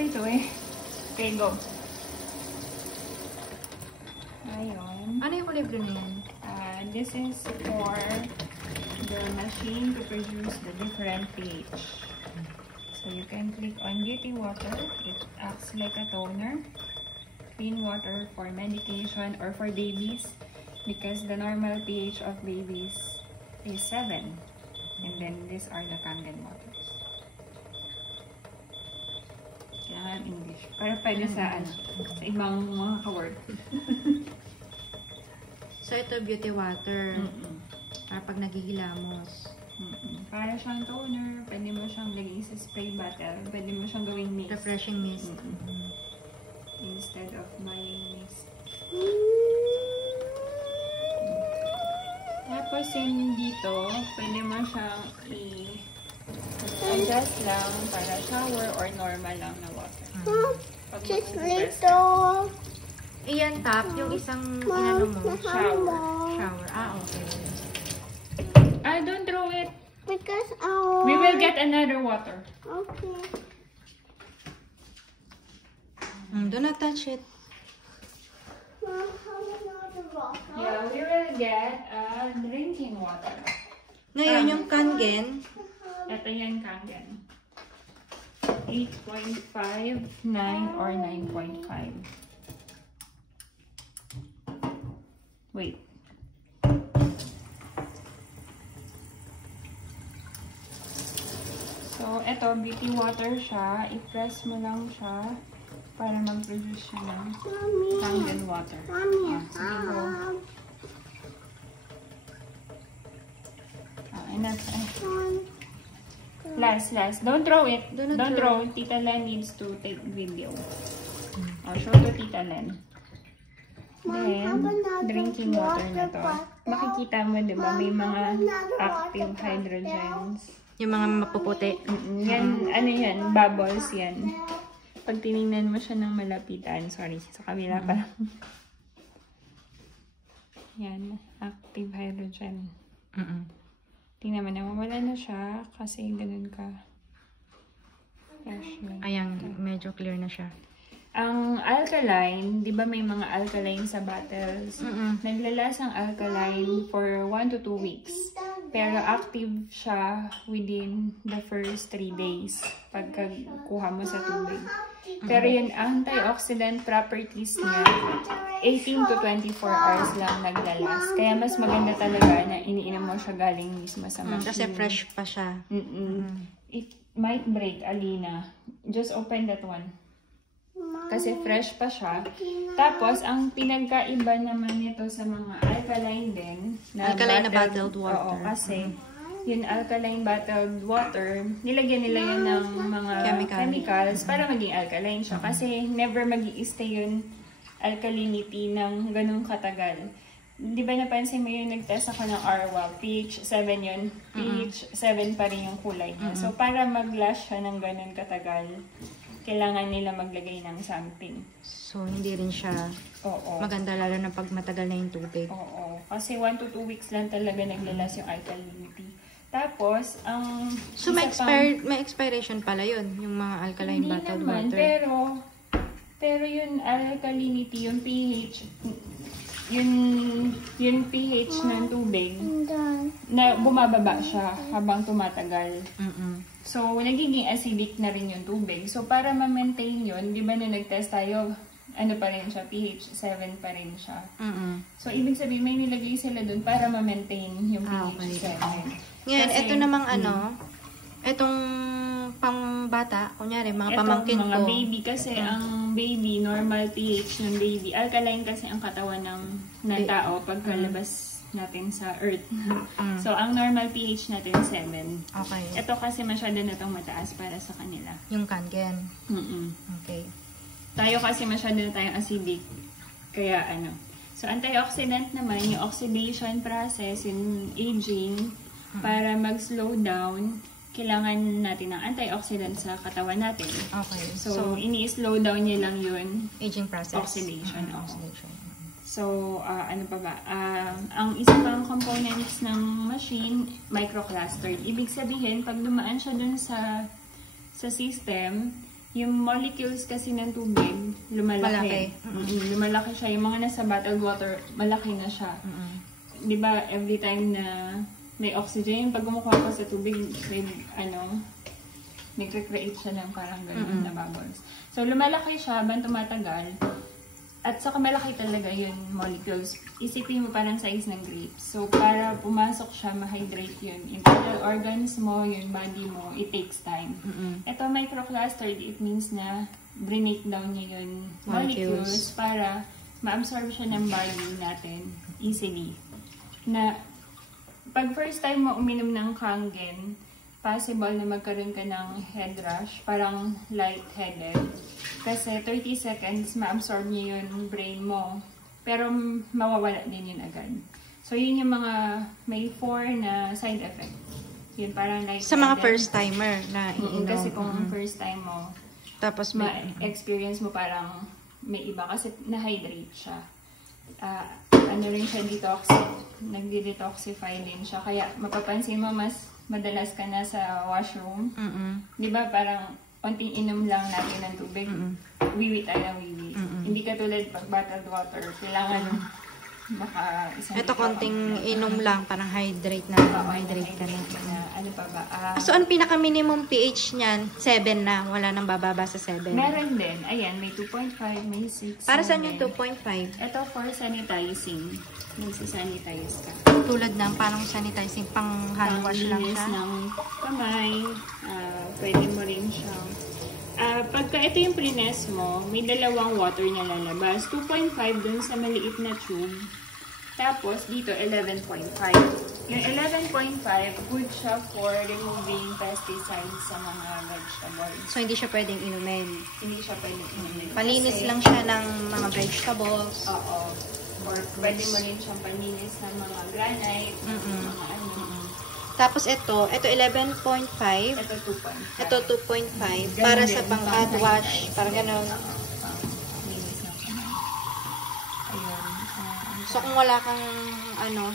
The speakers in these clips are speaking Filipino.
ito eh. Okay, go. Ayun. Ano yung kulay blue na yan? This is for the machine to produce the different pH. So you can click on beauty water. It acts like a toner. Clean water for medication or for babies because the normal pH of babies is 7. And then these are the Kangen waters. Kailangan English. Pero pwede sa sa ibang mga ka-word. So, ito beauty water. Para pag naghihilamos. Para siyang toner, pwede mo siyang lagay sa spray bottle. Pwede mo siyang gawing mist. Refreshing mist. Instead of buying mist. Tapos yung dito, pwede mo siyang i-adjust lang para shower or normal lang na water. Just little. Iyan tap, yung isang inano mo. Shower. Shower. Okay. Don't throw it. Because We will get another water. Okay. Do not touch it. Yeah, we will get drinking water. Ngayon, yung Kangen. Ito yan, Kangen. 8.5, 9, or 9.5. Wait. So, ito, beauty water siya. I-press mo lang siya para mag-produce siya ng Kangen water. Sige, go. Enough. Last. Don't throw it. Don't throw. Tita Len needs to take video. Show to Tita Len. Then, drinking water na to. Makikita mo, di ba? May mga active hydrogens. Yung mga mapuputi. Yan, ano yan? Bubbles yan. Pag tinignan mo siya ng malapitan, sorry, sa kabila pa lang. Yan, active hydrogen. Tingnan mo na, wala na siya kasi ganun ka. Fresh yun. Ayan, medyo clear na siya. Ang alkaline, di ba may mga alkaline sa bottles? Naglalas ang alkaline for 1 to 2 weeks. Pero active siya within the first 3 days pagkakuha mo sa tubig. Pero yung antioxidant properties niya, 18 to 24 hours lang naglalas. Kaya mas maganda talaga na iniinom mo siya galing mismo sa machine. Kasi fresh pa siya. It might break, Alina. Just open that one. Kasi fresh pa siya. Tapos, ang pinagkaiba naman nito sa mga alkaline din. Alkaline na bottled water. Oo, kasi yung alkaline bottled water, nilagyan nila yun ng mga chemicals para maging alkaline siya. Kasi never mag-i-stay yun alkalinity ng ganung katagal. Di ba napansin mo yun, nag-test ako ng RWA, pH 7 yun. pH 7 pa rin yung kulay niya. So, para mag-last siya ng ganun katagal, kailangan nila maglagay ng something. So, hindi rin siya maganda lalo na pag matagal na yung tubig. Oo. Kasi 1 to 2 weeks lang talaga naglalas yung alkalinity. Tapos, ang... So, may expiration pala yun, yung mga alkaline bottled water. Pero yung alkalinity, yung pH, yung pH ng tubig, na bumababa siya habang tumatagal. So, nagiging acidic na rin yung tubig. So, para ma-maintain yun, di ba na nag-test tayo, ano pa rin siya, pH 7 pa rin siya. So, ibig sabihin, may nilagay sila dun para ma-maintain yung pH 7. Ngayon, ito namang itong pang-bata, kunyari, mga pamangkin ko. Mga baby, kasi ang baby, normal pH ng baby, alkaline kasi ang katawan ng tao pagkalabas natin sa earth. So, ang normal pH natin 7. Okay. Ito kasi masyado na itong mataas para sa kanila. Yung Kangen. Okay. Tayo kasi masyado na tayong acidic. Kaya ano. So, antioxidant naman, yung oxidation process, yung aging, para mag-slow down, kailangan natin ng antioxidant sa katawan natin. Okay. So ini-slow down niya lang yun. Aging process. Oxidation. So, ano pa ba? Ang isa pang components ng machine, microclustered. Ibig sabihin, pag dumaan siya dun sa system, yung molecules kasi ng tubig, lumalaki. Lumalaki siya. Yung mga nasa bottled water, malaki na siya. Diba, every time na may oxygen, pag kumukuha ka sa tubig, may, nag-recreate siya ng parang ganun na bubbles. So, lumalaki siya, habang tumatagal. At saka malaki talaga yung molecules. Isipin mo parang size ng grapes. So, para pumasok siya, ma-hydrate yun. Internal organs mo, yung body mo, it takes time. Ito, microclustered, it means na break down niya yung molecules para ma-absorb siya ng body natin easily. Na, pag first time mo uminom ng Kangen, possible na magkaroon ka ng head rush, parang lightheaded. Kasi 30 seconds, ma-absorb niya yung brain mo. Pero mawawala din yun agad. So, yun yung mga may 4 na side effect. Yun parang like... Sa mga first-timer na iinom. Kasi kung first time mo, tapos ma-experience mo parang may iba kasi na-hydrate siya. Ano rin siya, nagdi-detoxify din siya. Kaya mapapansin mo mas madalas ka na sa washroom. Di ba parang konting inom lang natin ng tubig, wiwi tayo ng wiwi. Hindi katulad pag bottled water, kailangan isang ito konting inom lang, parang hydrate na. Hydrate ka na. Ano pa ba? So, ang pinaka-minimum pH niyan, 7 na. Wala nang bababa sa 7. Meron din. Ayan, may 2.5, may 6. Para saan yung 2.5? Ito for sanitizing. Nagsasanitize ka. Tulad ng parang sanitizing, pang hand wash lang siya. Ng kamay. Pwede mo rin siyang pagka ito yung prines mo, may dalawang water niya lalabas. 2.5 dun sa maliit na tube. Tapos, dito, 11.5. Yung 11.5, good siya for removing pesticides sa mga vegetables. So, hindi siya pwedeng inumin. Hindi siya pwedeng inumin. Palinis lang siya ng mga vegetables. Oo. Or pwede mo rin siyang palinis ng mga granite. Mga ano. Tapos ito 11.5. Ito 2.5. Ito 2.5. Para sa pang-hand wash. Para gano'n. So, kung wala kang,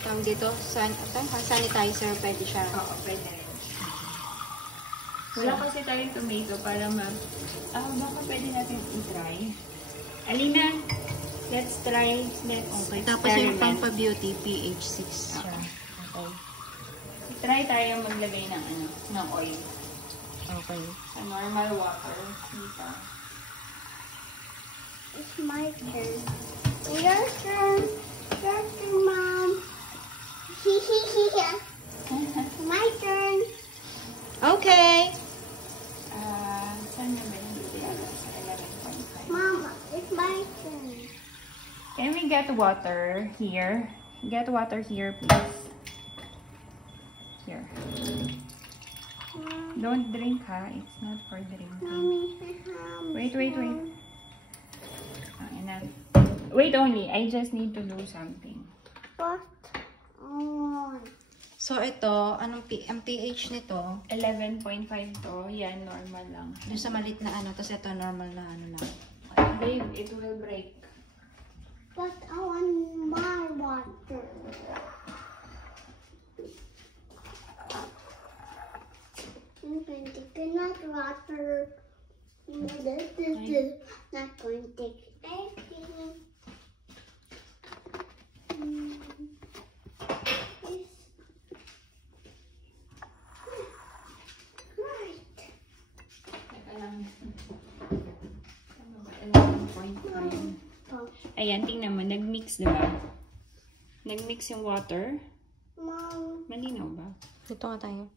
tawag dito, sanitizer, pwede siya. Oo, pwede rin. Wala kasi tayong tomato para baka pwede natin i-try. Alina, let's try. Okay. Tapos yung pang-beauty, pH 6 siya. Okay. Try tayo maglagay ng ng oil. Okay. Sa normal water. Dito. It's my turn. Your turn. Your turn, Mom. My turn. Okay. Saan na ba yung dito sa 11.5? Mom, it's my turn. Can we get water here? Get water here, please. Here. Don't drink, ha? It's not for drinking. Mommy, Wait. Enough. Wait only. I just need to do something. What? So, ito, ang pH nito? 11.5 to. Yan, normal lang. Yung sa malit na tapos ito normal na lang. Babe, it will break. But I want my water. I'm going to take another water. Not going to take anything. Right. Ayan, tingnan mo. Nag-mix, diba? Nag-mix yung water. Mom. Malinaw ba? Dito nga tayo.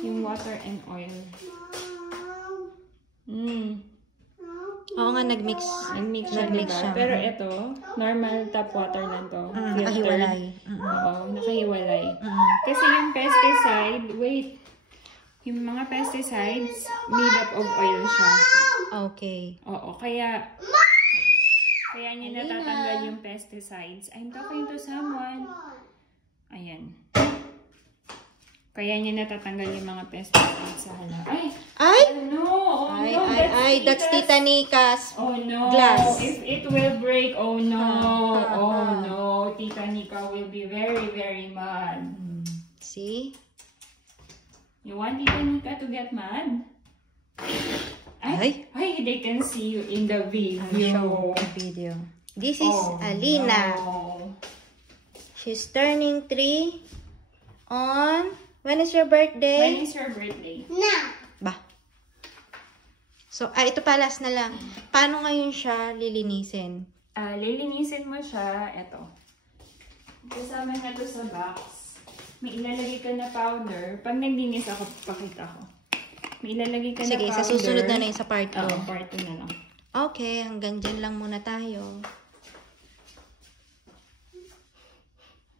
Yung water and oil. Oo nga, nag-mix. Nag-mix siya, diba? Pero ito, normal tap water lang to. Nakahiwalay. Oo, nakahiwalay. Kasi yung pesticide, yung mga pesticides, made up of oil siya. Okay. Oo, kaya niya natatanggal yung pesticides. I'm talking to someone. Ayan. Kaya niya natatanggal yung mga pesticides sa hala. Ay! No! Oh, no! That's Tita Nika's glass. If it will break, oh no. Tita Nika will be very, very mad. See? You want Tita Nika to get mad? Ay! Ay, they can see you in the video. Show the video. This is Alina. No. She's turning 3 on... When is your birthday? When is your birthday? Now. Ba? So, ito pa last na lang. Paano ngayon siya lilinisin? Lilinisin mo siya, eto. Kasama na to sa box. May ilalagay ka na powder. Pag naglinis ako, pakita ko. May ilalagay ka na powder. Sige, sa susunod na yung sa part 2. Part 2 na lang. Okay, hanggang dyan lang muna tayo.